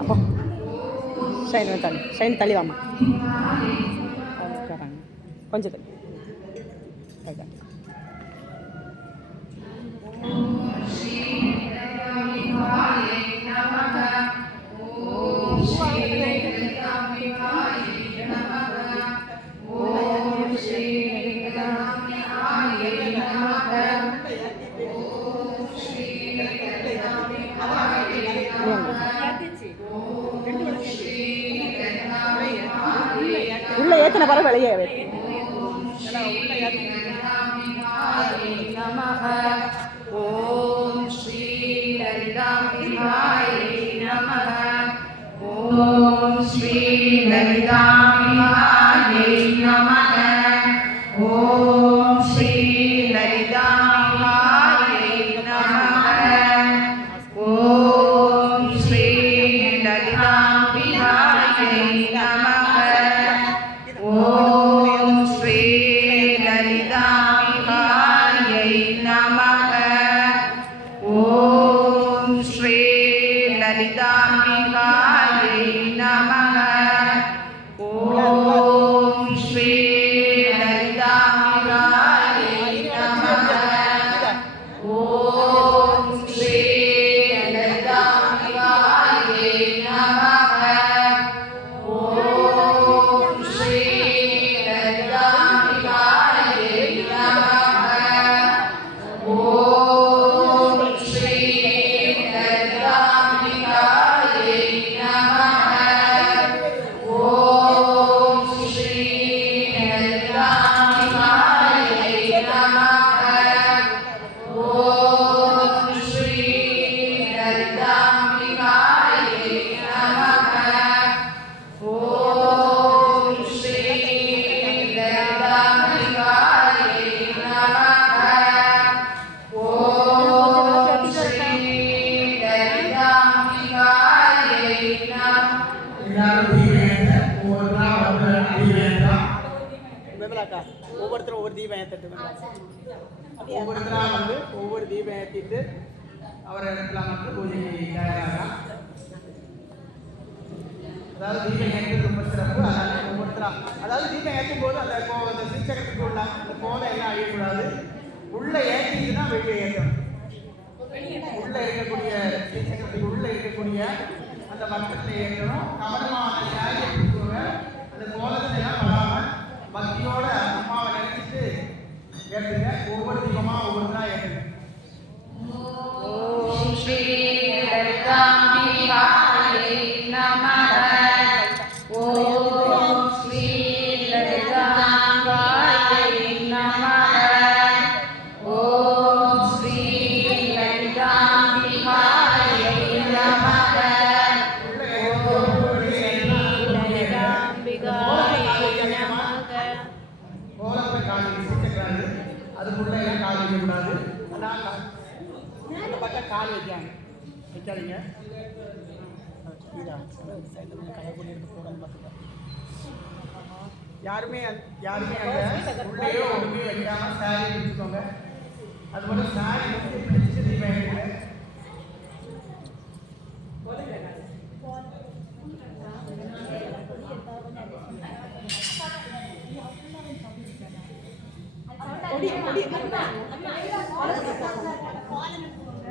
அப்போ. சைன் தள்ளி. சைன் தள்ளி வாமா கொஞ்சம் தள்ளி. எத்தனை பறவை விளைய ஓம் ஸ்ரீ லலிதாம்பிகாயை நம ஓம் ஸ்ரீ லலிதாம்பிகா ललिताम्बिकायै नमः விமலாக்கா ஒவ்வொருத்தரும் ஒவ்வொரு தீபம் ஏற்றட்டு ஒவ்வொருத்தரா வந்து ஒவ்வொரு தீபம் ஏற்றிட்டு அவரை இடத்துல வந்து பூஜை தயாராகலாம் அதாவது தீபம் ஏற்றது ரொம்ப சிறப்பு. அதனால ஒவ்வொருத்தரா அதாவது தீபம் ஏற்றும் போது அந்த கோ அந்த சீச்சகத்துக்கு உள்ள அந்த கோலை எல்லாம் அழியக்கூடாது. உள்ள ஏற்றிட்டு தான் வெளியே ஏற்றணும் உள்ள இருக்கக்கூடிய சீச்சகத்துக்கு உள்ள இருக்கக்கூடிய அந்த வட்டத்தை ஏற்றணும் கவனமாக அந்த சாரியை அந்த கோலத்தை எல்லாம் படாம அதுக்குள்ள ஏன் கால் வைக்கக்கூடாது நான் பார்த்தா கால் வைக்காங்க வைக்காதீங்க. யாருமே யாருமே அங்கே உள்ளேயோ ஒன்றுமே வைக்காமல் அது மட்டும் சாரி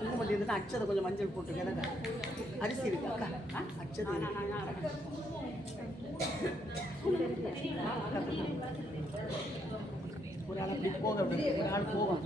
குங்குமம் இருந்தால் அச்சதை கொஞ்சம் மஞ்சள் போட்டு கிடக்க அரிசி இருக்கு? அக்கா ஆ, அச்சதை இருக்கு. ஒரு ஆள் அப்படி போக விடுங்க ஒரு ஆள் போகும்